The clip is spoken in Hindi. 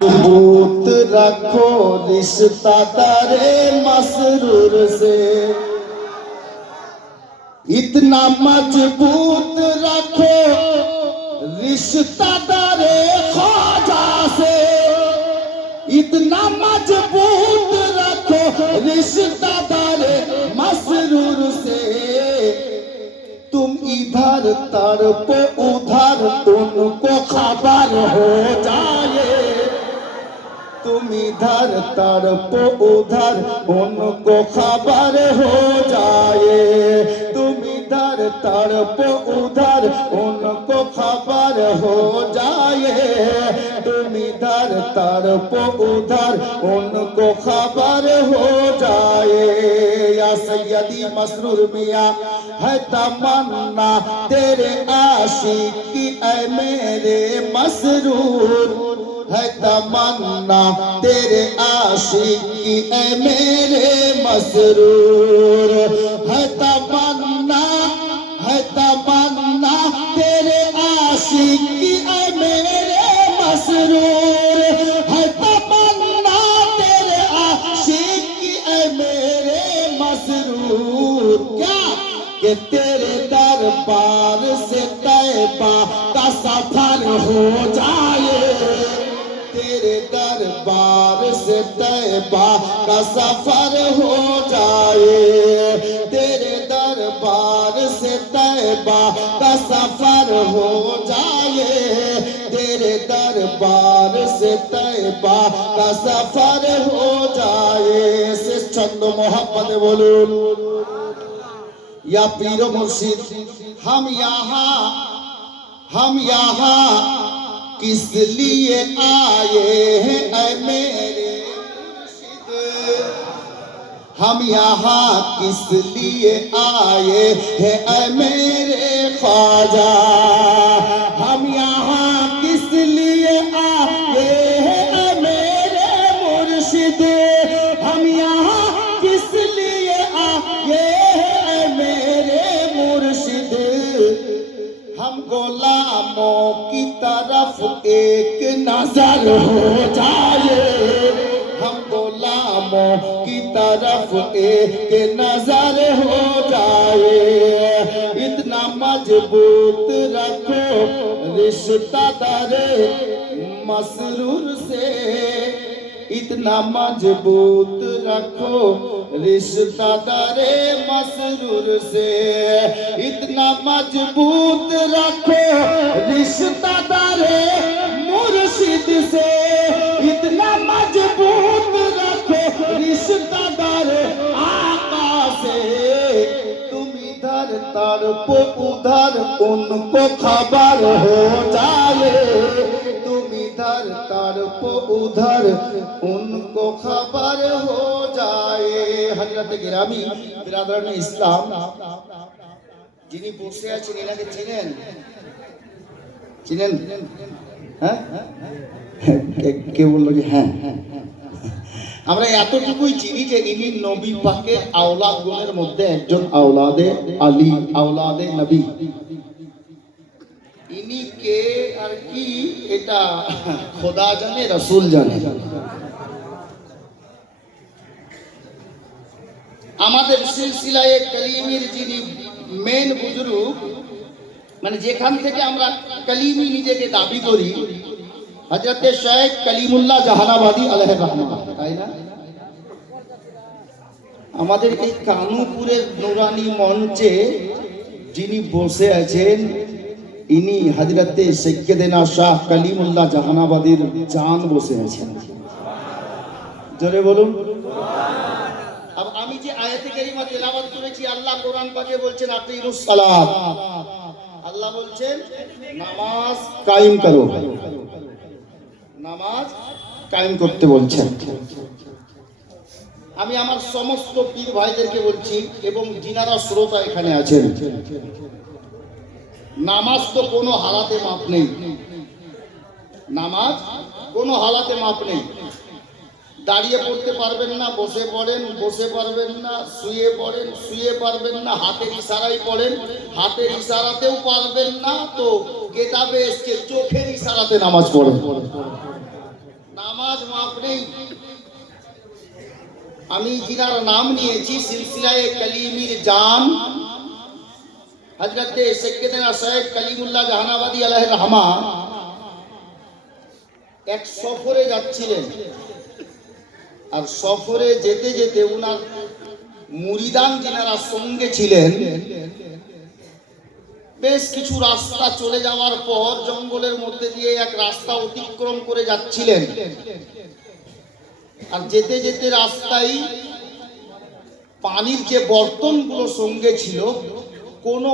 मजबूत रखो रिश्ता तारे मसरूर से, इतना मजबूत रखो रिश्ता तारे ख्वाजा से, इतना मजबूत रखो रिश्ता तारे मसरूर से। तुम इधर तड़पो उधर उनको खबर हो जाए, तुम इधर तड़पो उधर उनको खबर हो जाए, तुम इधर तड़पो उधर उनको खबर हो जाए, तुम इधर तड़पो उधर उनको खबर हो जाए। या सैयदी मसरूर मियाँ है तमन्ना तेरे आशिकी ऐ मेरे मसरूर, है तमन्ना तेरे आशिकी ऐ मेरे मसरूर, है तमन्ना तेरे आशिकी ऐ मेरे मसरूर, है तमन्ना तेरे आशिकी ऐ मेरे मसरूर। क्या कि तेरे दरबार से तैबा का सफर हो जाए, तेरे दरबार से तैबा का सफर हो जाए, तेरे दरबार से तैबा का सफर हो जाए, तेरे दरबार से तैबा का सफर हो जाए। से छंद मोहब्बत बोलूं या पीर मुर्शिद, हम यहाँ किस लिए आए हैं ऐ मेरे मुर्शिद, हम यहाँ किस लिए आए हैं ऐ मेरे ख्वाजा, हम यहाँ किस लिए आए हैं ऐ मेरे मुर्शिद, हम यहाँ किस लिए आए हैं ऐ मेरे मुर्शिद। हम गुलामों की तरफ एक नजर हो जाए, हम गुलामों की तरफ एक नजर हो जाए, इतना मजबूत रखो रिश्ता तारे मसरूर से, इतना मजबूत रखो रिश्ता तारे मसरूर से, इतना मजबूत रखो रिश्ता तारे मुर्शिद से, इतना मजबूत रखो रिश्ता तारे आका से। तुम इधर तड़पो उधर उनको खबर हो जाए, तुम इधर तड़पो उधर उनको खबर हो जाए। हजरत गिरामी बिरादरान इस्लाम যিনি বসে আছেন এনাকে চিনেন? চিনেন? হ্যাঁ, কে বললো যে হ্যাঁ? আমরা এতটুকুই চিনি যে ইনি নবী পাকের আওলাদগণের মধ্যে একজন, আওলাদে আলী, আওলাদে নবী। ইনি কে আর কি এটা খোদা জানে, রাসূল জানে। আমাদের সিলসিলায়ে কালিমির যিনি মেন বুজুর্গ, মানে যেখান থেকে আমরা কালিমি নিজেকে দাবি করি, হযরত শেখ কালিমুল্লাহ জাহানাবাদী আলাইহির রহমাত, তাই না? আমাদের এই কানুপুরের নুরানি মঞ্চে যিনি বসে আছেন ইনি হযরত সৈয়দনা শাহ কালিমুল্লাহ জাহানাবাদীর জান বসে আছেন। জোরে বলুন সুবহানাল্লাহ। अब আমি যে আয়াতে কারিমা তেলাওয়াত করেছি, আল্লাহ কোরআন পাকে বলছেন আকিমুস সালাত, আল্লাহ বলছেন নামাজ কায়েম করো, নামাজ কায়েম করতে বলছেন। আমি আমার সমস্ত পীর ভাইদেরকে বলছি এবং যিনারা শ্রোতা এখানে আছেন, নামাজ তো কোনো হালাতে মাপ নেই, নামাজ কোনো হালাতে মাপ নেই। দাঁড়িয়ে পড়তে পারবেন না, বসে পড়েন, বসে পারবেন না, শুয়ে পড়েন, শুয়ে পারবেন না, হাতের ইশারায় পড়েন, হাতের ইশারাতেও পারবেন না, তো কেতাবে এসছে চোখের ইশারাতে নামাজ পড়েন। নামাজ মাফ নেই। আমি जिनार नाम নিয়েছি সিলসিলায়ে কালিমির জান হযরতে সৈয়দনা সৈয়দ কালিমুল্লাহ জাহানাবাদী আলাইহির রহমা এক সফরে যাচ্ছিলেন, আর সফরে যেতে যেতে উনার মুরিদান যিনারা সঙ্গে ছিলেন, বেশ কিছু রাস্তা চলে যাওয়ার পর জঙ্গলের মধ্যে দিয়ে এক রাস্তা অতিক্রম করে যাচ্ছিলেন। আর যেতে যেতে রাস্তায় পানির যে বর্তনগুলো সঙ্গে ছিল, কোনো